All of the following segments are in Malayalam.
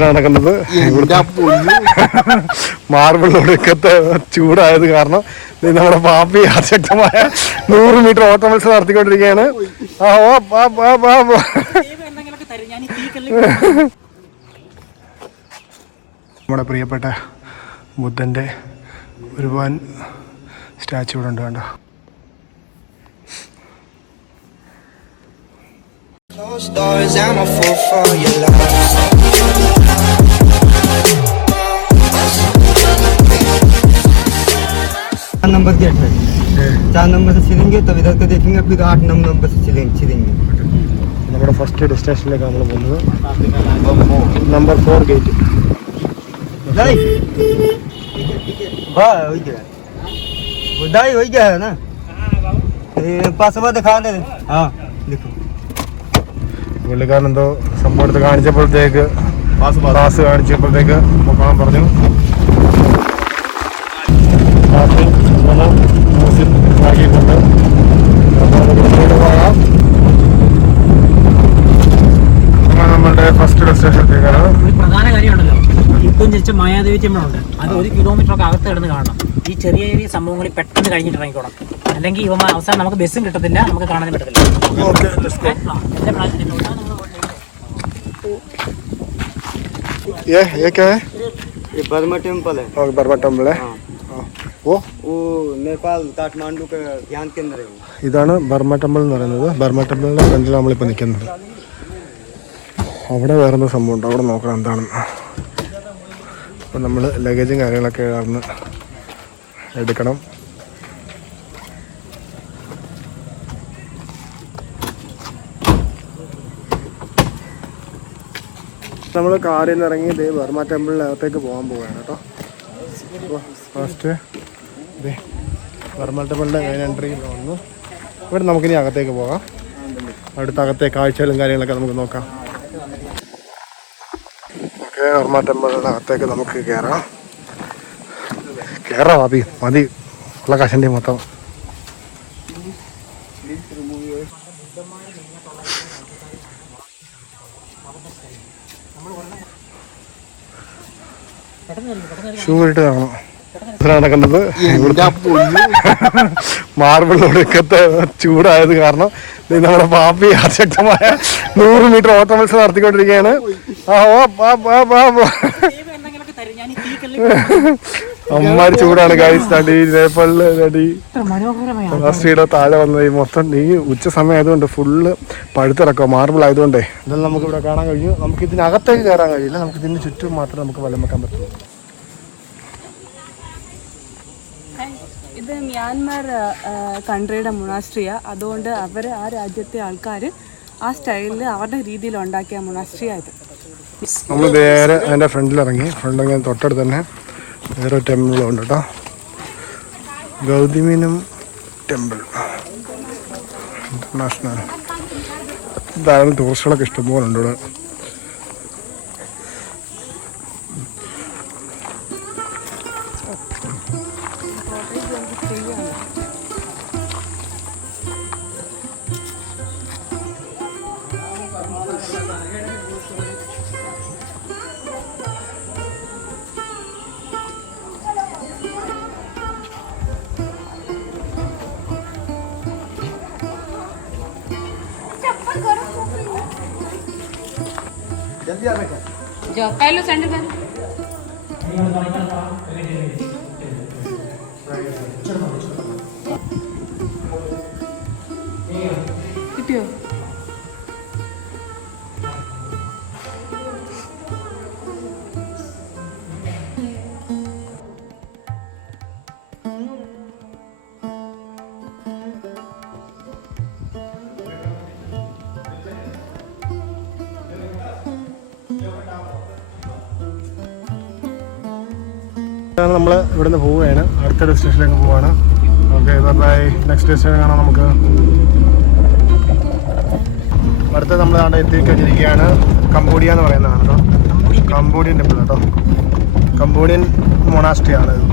നടക്കുന്നത് മാർബിളൊടുക്കത്തെ ചൂടായത് കാരണം നമ്മുടെ പാപ്പി അതിശക്തമായ 100 മീറ്റർ ഓട്ട മത്സരം നടത്തിക്കൊണ്ടിരിക്കുകയാണ്. നമ്മുടെ പ്രിയപ്പെട്ട ബുദ്ധൻ്റെ ഒരു വൻ സ്റ്റാച്ചു ഇവിടെ ഉണ്ട്. കണ്ടോ? Closed doors, I'm a fool for your love. Number gate है, 4 नंबर से चलेंगे तब इधर का देखेंगे, फिर 8 नंबर से चलेंगे. നമ്മുടെ ഫസ്റ്റ് ഡെസ്റ്റിനേഷനിലേക്ക് നമ്മൾ പോകുന്നത് നമ്പർ 4 ഗേറ്റ്. वही क्या है ना, पासवा दिखा दे. हाँ देखो, പുള്ളിക്കാരൻ എന്തോ സംഭവം എടുത്ത് കാണിച്ചപ്പോഴത്തേക്ക് പാസ് കാണിച്ചപ്പോഴത്തേക്ക് പോകാൻ പറഞ്ഞു. ആക്കിക്കൊണ്ട് പോകാം. നമ്മളുടെ ഫസ്റ്റ് ഡെസ്റ്റിനേഷനിലേക്കാണ്. ഒരു പ്രധാന കാര്യമുണ്ടല്ലോ, ഇപ്പം ജനിച്ച മായാദേവി ടെമ്പിളുണ്ട്. അത് 1 കിലോമീറ്ററൊക്കെ അകത്ത് കിടന്ന് കാണണം. ഈ ചെറിയ ചെറിയ സംഭവങ്ങളിൽ പെട്ടെന്ന് കഴിഞ്ഞിട്ട് ഇറങ്ങിക്കോണം. അല്ലെങ്കിൽ ഇവ അവസാനം നമുക്ക് ബസ്സും കിട്ടത്തില്ല, നമുക്ക് കാണാനും പറ്റത്തില്ല. ये क्या है? ये बर्मा टेम्पल है. बर्मा टेम्पल है. वो नेपाल काठमांडू के ध्यान केंद्र है. ഇതാണ് ബർമ ടെമ്പിൾ എന്ന് പറയുന്നത്. ബർമ ടെമ്പിളിൻ്റെ ഫ്രണ്ടിൽ നമ്മളിപ്പോൾ നിൽക്കുന്നത്. അവിടെ വേറൊരു സംഭവം ഉണ്ട്, അവിടെ നോക്കണം എന്താണെന്ന്. അപ്പം നമ്മൾ ലഗേജും കാര്യങ്ങളൊക്കെ ആർന്ന് എടുക്കണം. നമ്മൾ കാറിൽ നിന്ന് ഇറങ്ങി ഇതേ ബർമ ടെമ്പിളിനകത്തേക്ക് പോകാൻ പോവുകയാണ് കേട്ടോ. അപ്പോൾ ഫസ്റ്റ് ഇതേ ബർമ ടെമ്പിളിൻ്റെ മെയിൻ എൻട്രിയിൽ വന്നു. ഇവിടെ നമുക്കിനി അകത്തേക്ക് പോകാം. അടുത്ത അകത്തെ കാഴ്ചകളും കാര്യങ്ങളൊക്കെ നമുക്ക് നോക്കാം. ഓക്കെ, ബർമ ടെമ്പിളിൻ്റെ അകത്തേക്ക് നമുക്ക് കയറാം. മതി മതി ഉള്ള കഷൻ്റെ മൊത്തം. ഷൂ ഇട്ട് കാണണം. നടക്കുന്നത് മാർബിളൊടുക്കത്തെ ചൂടായത് കാരണം നമ്മുടെ പാപ്പി അതിശക്തമായ 100 മീറ്റർ ഓട്ട മത്സരം നടത്തിക്കൊണ്ടിരിക്കുകയാണ്. അമ്മാരി ചൂടാണ് ഗൈസ്. നടി നേപ്പാളില് നടി റാഷ്ട്രീയുടെ താഴെ വന്നത് മൊത്തം ഈ ഉച്ച സമയം ആയതുകൊണ്ട് ഫുള്ള് പഴുത്തിറക്കുക, മാർബിൾ ആയതുകൊണ്ടേ ഇതെല്ലാം നമുക്ക് ഇവിടെ കാണാൻ കഴിഞ്ഞു. നമുക്ക് ഇതിനകത്തേക്ക് കയറാൻ കഴിയില്ല, നമുക്ക് ഇതിന് ചുറ്റും മാത്രമേ നമുക്ക് വലം വെക്കാൻ പറ്റുള്ളൂ. ഇത് മ്യാൻമാർ കൺട്രിയുടെ മൊണാസ്ട്രിയാണ്. അതുകൊണ്ട് അവർ ആ രാജ്യത്തെ ആൾക്കാർ ആ സ്റ്റൈലിൽ അവരുടെ രീതിയിൽ ഉണ്ടാക്കിയ മൊണാസ്ട്രിയാണ് ഇത്. നമ്മൾ നേരെ അതിൻ്റെ ഫ്രണ്ടിലിറങ്ങി തൊട്ടടുത്ത് തന്നെ വേറെ ടെമ്പിളുണ്ട് കേട്ടോ. ഗൗതമിനം ടെമ്പിൾ ഇന്റർനാഷണൽ. ധാരാളം ടൂറിസ്റ്റുകളൊക്കെ ഇഷ്ടംപോലെ ഉണ്ട് ഇവിടെ. जो पहले सैंडल पहन किटियो നമ്മൾ ഇവിടുന്ന് പോവുകയാണ്. അടുത്ത ഡെസ്റ്റിനേഷനിലേക്ക് പോവുകയാണ്. Okay, by. നെക്സ്റ്റ് ഡെസ്റ്റിനേഷൻ കാണാം നമുക്ക്. അടുത്ത നമ്മൾ അവിടെ എത്തിക്കഴിഞ്ഞിരിക്കുകയാണ്. കംബോഡിയ എന്ന് പറയുന്നതാണ് കേട്ടോ. കംബോഡിയൻ ടെമ്പിൾ കേട്ടോ. കംബോഡിയൻ മൊണാസ്ട്രി ആണ് ഇത്.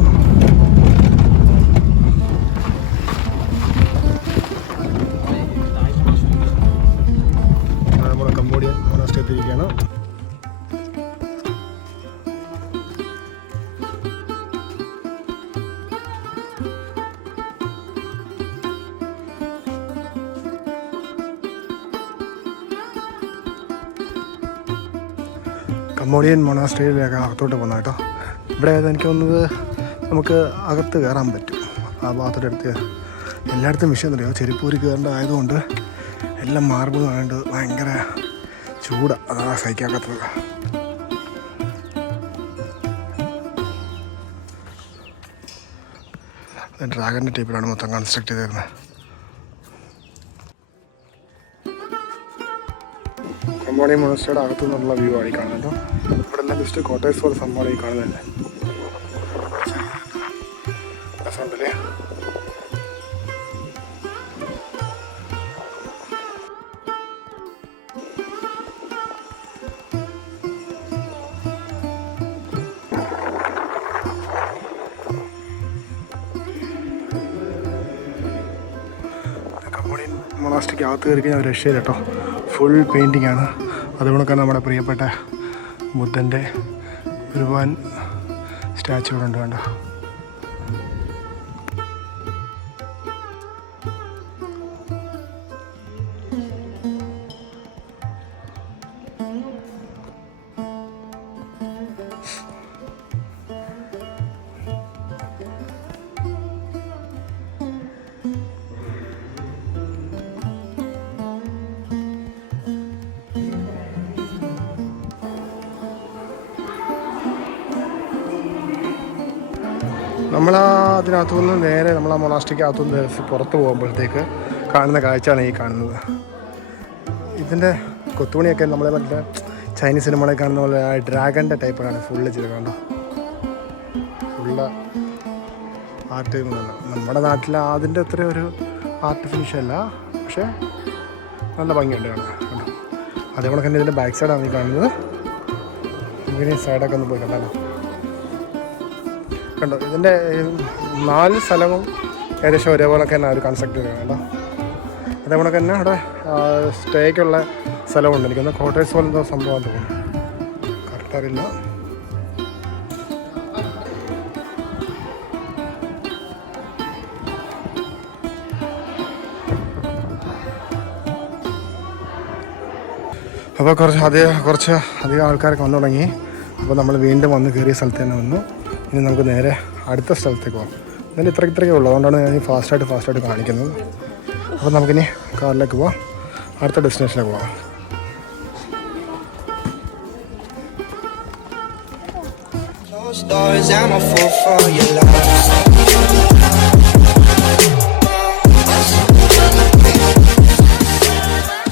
നമ്മുടെ കംബോഡിയൻ മൊണാസ്ട്രി എത്തിയിരിക്കുകയാണ്. കംബോഡിയൻ മൊണാസ്ട്രിയിലേക്ക് അകത്തോട്ട് പോകുന്ന കേട്ടോ. ഇവിടെ എനിക്ക് തോന്നുന്നത് നമുക്ക് അകത്ത് കയറാൻ പറ്റും. ആ ഭാഗത്തോട്ട് എടുത്ത് എല്ലായിടത്തും വിഷയം അറിയാം, ചെരുപ്പൂരി കയറേണ്ട ആയതുകൊണ്ട് എല്ലാം മാർബിൾ ആയതുകൊണ്ട് ഭയങ്കര ചൂടാണ്, അതാ സഹിക്കാത്തത്. ഡ്രാഗൻ്റെ ടൈപ്പിലാണ് മൊത്തം കൺസ്ട്രക്ട് ചെയ്തിരുന്നത്. കംബോഡിയൻ മൊണാസ്ട്രിയുടെ അകത്തു നിന്നുള്ള വ്യൂ ആണ് ഈ കാണുന്നത് കേട്ടോ. ഇവിടെ എല്ലാം ജസ്റ്റ് കോട്ടേഴ്സ് പോലെ സംഭവമാണ് ഈ കാണുന്നതല്ലേ. രസമുണ്ടല്ലേ. കംബോഡിയൻ മൊണാസ്ട്രിക്ക് അകത്ത് കയറി കഴിഞ്ഞാൽ ഒരു രക്ഷയില്ല കേട്ടോ. ഫുൾ പെയിൻറ്റിംഗ് ആണ്. അതുകൊണ്ടൊക്കെ നമ്മുടെ പ്രിയപ്പെട്ട ബുദ്ധൻ്റെ ഒരു വൻ സ്റ്റാച്ചു ഇവിടെ ഉണ്ട് കണ്ടോ. നമ്മൾ അതിനകത്തുനിന്ന് നേരെ നമ്മൾ ആ മൊണാസ്ട്രിക്ക് അകത്തുനിന്ന് പുറത്ത് പോകുമ്പോഴത്തേക്ക് കാണുന്ന കാഴ്ചയാണ് ഈ കാണുന്നത്. ഇതിൻ്റെ കൊത്തുപണിയൊക്കെ നമ്മളെ മറ്റേ ചൈനീസ് സിനിമകളെ കാണുന്ന പോലെ ആ ഡ്രാഗൻ്റെ ടൈപ്പാണ് ഫുള്ള് ചെയ്ത് കണ്ടോ. ഫുള്ള് ആർട്ട് ചെയ്യുന്നതല്ല. നമ്മുടെ നാട്ടിൽ അതിൻ്റെ അത്ര ഒരു ആർട്ടിഫിഷ്യൽ അല്ല, പക്ഷേ നല്ല ഭംഗിയുണ്ട് കാണാൻ കണ്ടോ. അതേപോലെ തന്നെ ഇതിൻ്റെ ബാക്ക് സൈഡാണ് ഈ കാണുന്നത്. ഇങ്ങനെ സൈഡൊക്കെ ഒന്ന് പോയി കണ്ടോ കണ്ടോ. ഇതിൻ്റെ 4 സ്ഥലവും ഏകദേശം ഒരേപോലെ തന്നെ ഒരു കൺസ്ട്രക്ട് ചെയ്തതാണ് കേട്ടോ. അതേപോലെ തന്നെ അവിടെ സ്റ്റേക്കുള്ള സ്ഥലമുണ്ട്. എനിക്കൊന്ന് കോട്ടേഴ്സ് പോലെ എന്തോ സംഭവം തോന്നുന്നു, കറക്റ്റ് അറിയില്ല. അപ്പോൾ കുറച്ച് അധികം ആൾക്കാരൊക്കെ വന്നു തുടങ്ങി. അപ്പോൾ നമ്മൾ വീണ്ടും വന്ന് കയറിയ സ്ഥലത്ത് തന്നെ വന്നു. ഇനി നമുക്ക് നേരെ അടുത്ത സ്ഥലത്തേക്ക് പോകാം. എന്നാലും ഇത്രയൊക്കെ ഉള്ളൂ, അതുകൊണ്ടാണ് ഞാൻ ഫാസ്റ്റായിട്ട് കാണിക്കുന്നത്. അപ്പോൾ നമുക്കിനി കാറിലേക്ക് പോവാം, അടുത്ത ഡെസ്റ്റിനേഷനിലേക്ക് പോകാം. Closed doors, I'm a fool for your love.